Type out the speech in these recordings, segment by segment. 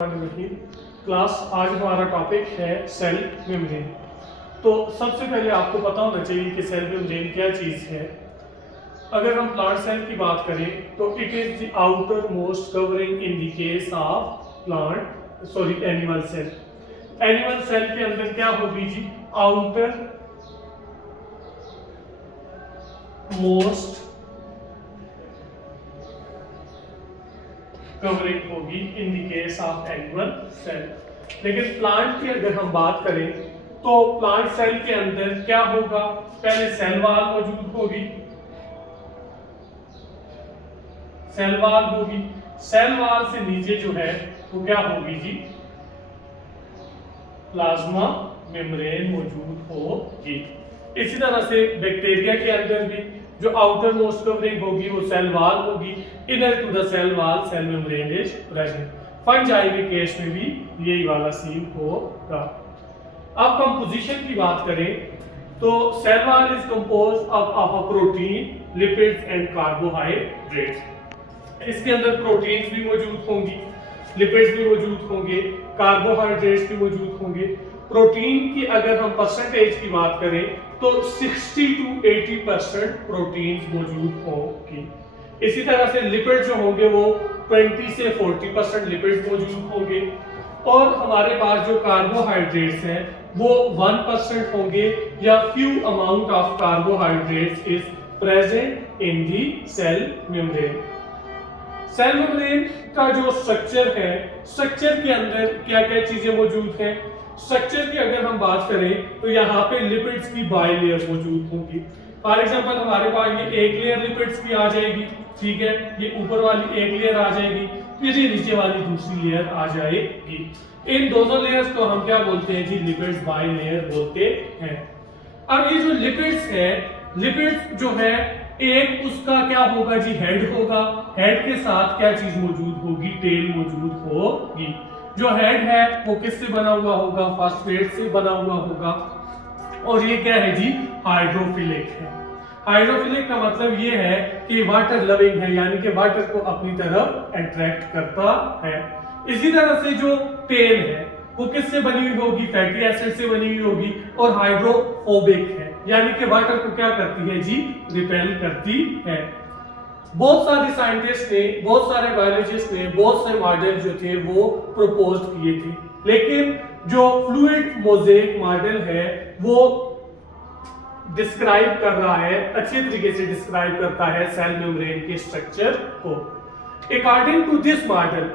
Class आज हमारा topic है सेल मेम्ब्रेन। तो सबसे पहले आपको पता होना चाहिए कि सेल मेम्ब्रेन क्या चीज़ है। अगर हम प्लांट सेल की बात करें तो it is the outer most covering in the case of animal cell. Animal cell के अंदर क्या होगी जी? आउटर मोस्ट कवरिंग होगी in the case of animal cell. लेकिन प्लांट की अगर हम बात करें तो प्लांट सेल के अंदर क्या होगा? पहले सेल वॉल मौजूद होगी, सेल वॉल होगी। सेल वॉल से नीचे जो है वो क्या होगी जी? प्लाज्मा मेम्ब्रेन मौजूद होगी। इसी तरह से बैक्टीरिया के अंदर भी जो आउटर मोस्ट कवरिंग होगी वो सेल वॉल होगी। Inner to the cell wall cell membrane is present. Fungi के केस में भी यही वाला सीन होगा। अब कंपोजिशन की बात करें तो cell wall is composed of a protein, lipids and carbohydrates. इसके अंदर प्रोटीन्स भी मौजूद होंगी, लिपिड्स भी मौजूद होंगे, कार्बोहाइड्रेट्स भी मौजूद होंगे। प्रोटीन की अगर हम परसेंटेज की बात करें तो 60 to 80% प्रोटीन्स मौजूद होंगी। इसी तरह से लिपिड जो होंगे वो 20 से 40% लिपिड्स मौजूद होंगे। और हमारे पास जो कार्बोहाइड्रेट्स हैं वो 1% होंगे या few amount of carbohydrates is present in the cell membrane. Cell membrane का जो स्ट्रक्चर है, स्ट्रक्चर के अंदर क्या क्या चीजें मौजूद हैं? स्ट्रक्चर की अगर हम बात करें तो यहाँ पे लिपिड्स की बाई लेयर मौजूद होंगी। फॉर एग्जांपल हमारे पास ये एक लेयर लिपिड्स की आ जाएगी, ठीक है, ये ऊपर वाली एक लेयर आ जाएगी, फिर ये नीचे वाली दूसरी लेयर आ जाएगी। इन दोनों लेयर्स को हम क्या बोलते हैं जी? लिपिड्स बाई लेयर बोलते हैं। अब ये जो लिपिड्स है, लिपिड्स जो है एक उसका क्या होगा जी? हेड होगा। हेड के साथ क्या चीज मौजूद होगी? टेल मौजूद होगी। जो हेड है वो किससे बना हुआ होगा? फास्फेट से बना हुआ होगा। और ये क्या है जी? हाइड्रोफिलिक है। हाइड्रोफिलिक का मतलब ये है कि वाटर लविंग है, यानी कि वाटर को अपनी तरफ अट्रैक्ट करता है। इसी तरह से जो टेल है वो किससे बनी हुई होगी? फैटी एसिड से बनी हुई होगी। और हाइड्रोफोबिक है, यानी कि वाटर को क्या करती है जी? रिपेल करती है। बहुत सारे साइंटिस्ट ने, बहुत सारे बायोलॉजिस्ट ने बहुत से मॉडल जो थे वो प्रपोज किए थे, लेकिन जो फ्लूइड मोज़ेक मॉडल है वो डिस्क्राइब कर रहा है, अच्छे तरीके से डिस्क्राइब करता है सेल मेम्ब्रेन के स्ट्रक्चर को। अकॉर्डिंग टू दिस मॉडल,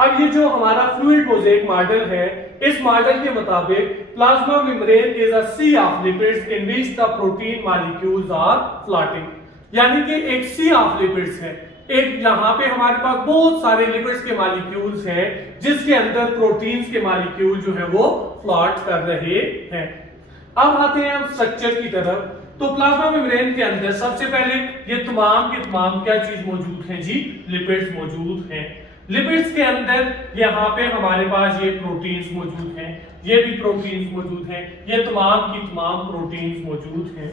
अब ये जो हमारा फ्लूइड मोज़ेक मॉडल है, इस मॉडल के मुताबिक plasma membrane is a sea of lipids in which the protein molecules are floating. यानी कि एक सी ऑफ लिपिड्स है, एक यहाँ पे हमारे पास बहुत सारे लिपिड्स के मॉलिक्यूल्स हैं जिसके अंदर प्रोटीन्स के मॉलिक्यूल जो है वो फ्लोट कर रहे हैं। अब आते हैं हम स्ट्रक्चर की तरफ। तो प्लाज्मा मेम्ब्रेन के अंदर सबसे पहले ये तमाम के तमाम क्या चीज मौजूद है जी? लिपिड्स मौजूद हैं। लिपिड्स के अंदर यहाँ पे हमारे पास ये प्रोटीन्स मौजूद हैं, ये भी प्रोटीन्स मौजूद हैं, ये तमाम की तमाम प्रोटीन्स मौजूद हैं।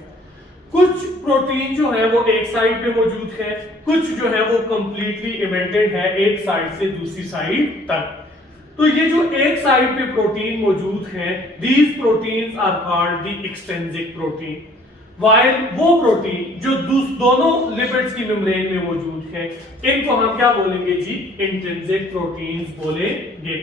कुछ प्रोटीन जो है वो एक साइड पे मौजूद है, कुछ जो है वो कंप्लीटली इवेंटेड है एक साइड से दूसरी साइड तक। तो ये जो एक साइड पे प्रोटीन मौजूद है, these proteins are called the extrinsic protein. While वो प्रोटीन जो दोनों लिपिड्स की मेम्ब्रेन में मौजूद है, इनको हम क्या बोलेंगे जी? इंट्रिंसिक प्रोटीन्स बोलेंगे।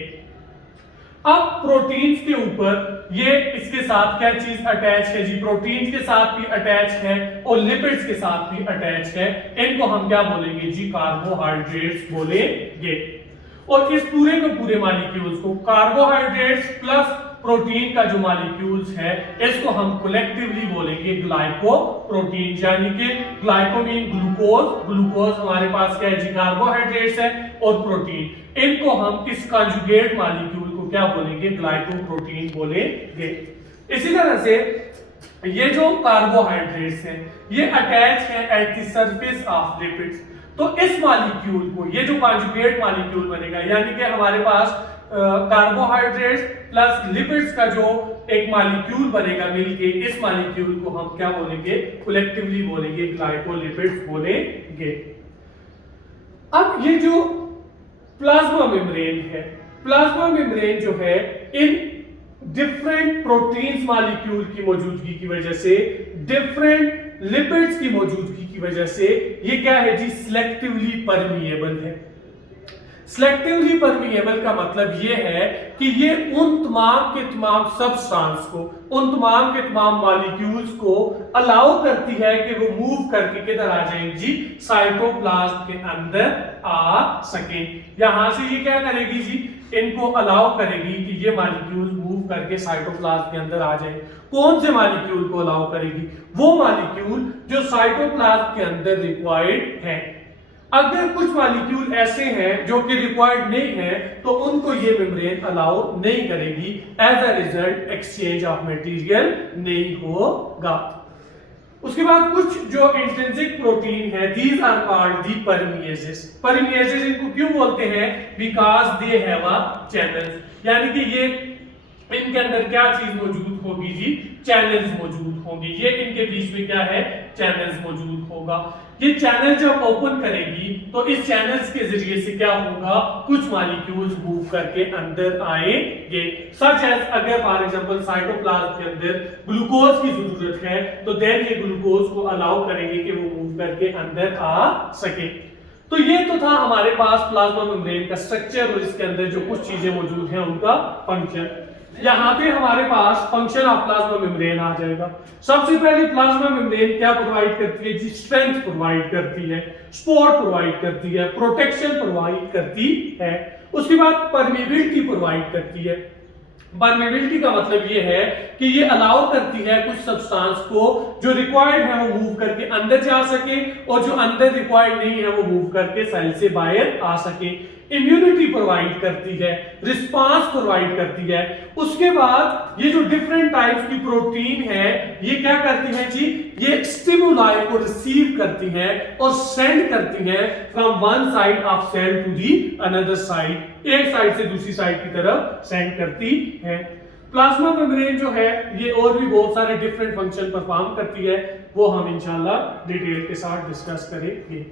अब प्रोटीन्स के ऊपर ये इसके साथ क्या चीज अटैच है जी? प्रोटीन्स के साथ भी अटैच है और लिपिड्स के साथ भी अटैच है। इनको हम क्या बोलेंगे जी? कार्बोहाइड्रेट्स बोलेंगे। और इस पूरे के पूरे मॉलिक्यूल्स को, कार्बोहाइड्रेट्स प्लस प्रोटीन का जो मॉलिक्यूल्स है, इसको हम कलेक्टिवली बोलेंगे ग्लाइकोप्रोटीन। यानी कि ग्लाइको मीन ग्लूकोज, ग्लूकोज हमारे पास क्या है जी? कार्बोहाइड्रेट्स है, और प्रोटीन, इनको हम इस कंजुगेट मॉलिक्यूल को क्या बोलेंगे? ग्लाइकोप्रोटीन बोलेंगे। इसी तरह से ये जो कार्बोहाइड्रेट्स हैं ये अटैच है at the surface of lipids. तो इस मॉलिक्यूल को, ये जो कंजुगेट मॉलिक्यूल बनेगा, यानी कि हमारे पास कार्बोहाइड्रेट्स प्लस लिपिड्स का जो एक मॉलिक्यूल बनेगा मिलके, इस मॉलिक्यूल को हम क्या बोलेंगे? कलेक्टिवली बोलेंगे ग्लाइकोलिपिड्स बोलेंगे। अब ये जो प्लाज्मा मेम्ब्रेन है, प्लाज्मा मेम्ब्रेन जो है इन डिफरेंट प्रोटीन्स मॉलिक्यूल की मौजूदगी की वजह से, डिफरेंट लिपिड्स की मौजूदगी की वजह से ये क्या है जी, सिलेक्टिवली परमिएबल है। सिलेक्टिवली परमिएबल का मतलब ये है कि ये उन तमाम के तमाम सब्सटेंस को, उन तमाम के तमाम मॉलिक्यूल्स को अलाउ करती है कि वो मूव करके किधर आ जाएंगे जी, साइटोप्लाज्म के अंदर आ सके। यहां से ये क्या करेगी जी, इनको अलाउ करेगी कि ये मॉलिक्यूल मूव करके साइटोप्लाज्म के अंदर आ जाए। कौन से मॉलिक्यूल को अलाउ करेगी? वो मॉलिक्यूल जो साइटोप्लाज्म के अंदर रिक्वायर्ड है। अगर कुछ मॉलिक्यूल ऐसे हैं जो कि रिक्वायर्ड नहीं है तो उनको ये मेम्ब्रेन अलाउ नहीं करेगी। As a result exchange of material नहीं होगा। उसके बाद कुछ जो इंट्रिंसिक प्रोटीन है, these are called the permeases. Permeases इनको क्यों बोलते हैं? Because they have a channels, यानी कि ये इनके अंदर क्या चीज मौजूद होगी जी, चैनल्स मौजूद होंगे। ये इनके बीच में क्या है, चैनल्स मौजूद होगा। ये चैनल जब ओपन करेगी तो इस चैनल्स के जरिए से क्या होगा, कुछ मॉलिक्यूल्स मूव करके अंदर आएंगे। सच एज अगर फॉर एग्जांपल साइटोप्लाज्म के अंदर ग्लूकोज की जरूरत है तो देन ये ग्लूकोज को अलाउ करेंगे कि वो मूव करके अंदर आ सके। तो ये तो था हमारे पास प्लाज्मा मेम्ब्रेन का स्ट्रक्चर और इसके अंदर जो कुछ चीजें मौजूद हैं उनका फंक्शन। यहाँ पे हमारे पास फंक्शन ऑफ प्लाज्मा मेम्ब्रेन आ जाएगा। सबसे पहले प्लाज्मा मेम्ब्रेन क्या प्रोवाइड करती है जी, स्ट्रेंथ प्रोवाइड करती है, सपोर्ट प्रोवाइड करती है, प्रोटेक्शन प्रोवाइड करती है। उसके बाद परमेबिलिटी प्रोवाइड करती है। परमेबिलिटी का मतलब ये है कि ये अलाउ करती है कुछ सब्सटेंस को जो रिक्वायर्ड है वो मूव करके अंदर जा सके और जो अंदर रिक्वायर्ड नहीं है वो मूव करके सेल से बाहर आ सके। इम्यूनिटी प्रोवाइड करती है, रिस्पांस प्रोवाइड करती है। उसके बाद ये जो डिफरेंट टाइप्स की प्रोटीन है ये क्या करती है जी, ये स्टिमुलाई को रिसीव करती है और सेंड करती है from one side of cell to the another side, एक साइड से दूसरी साइड की तरफ सेंड करती है। प्लाज्मा मेम्ब्रेन जो है ये और भी बहुत सारे डिफरेंट फंक्शन परफॉर्म करती है, वो हम इंशाल्लाह डिटेल के साथ डिस्कस करेंगे।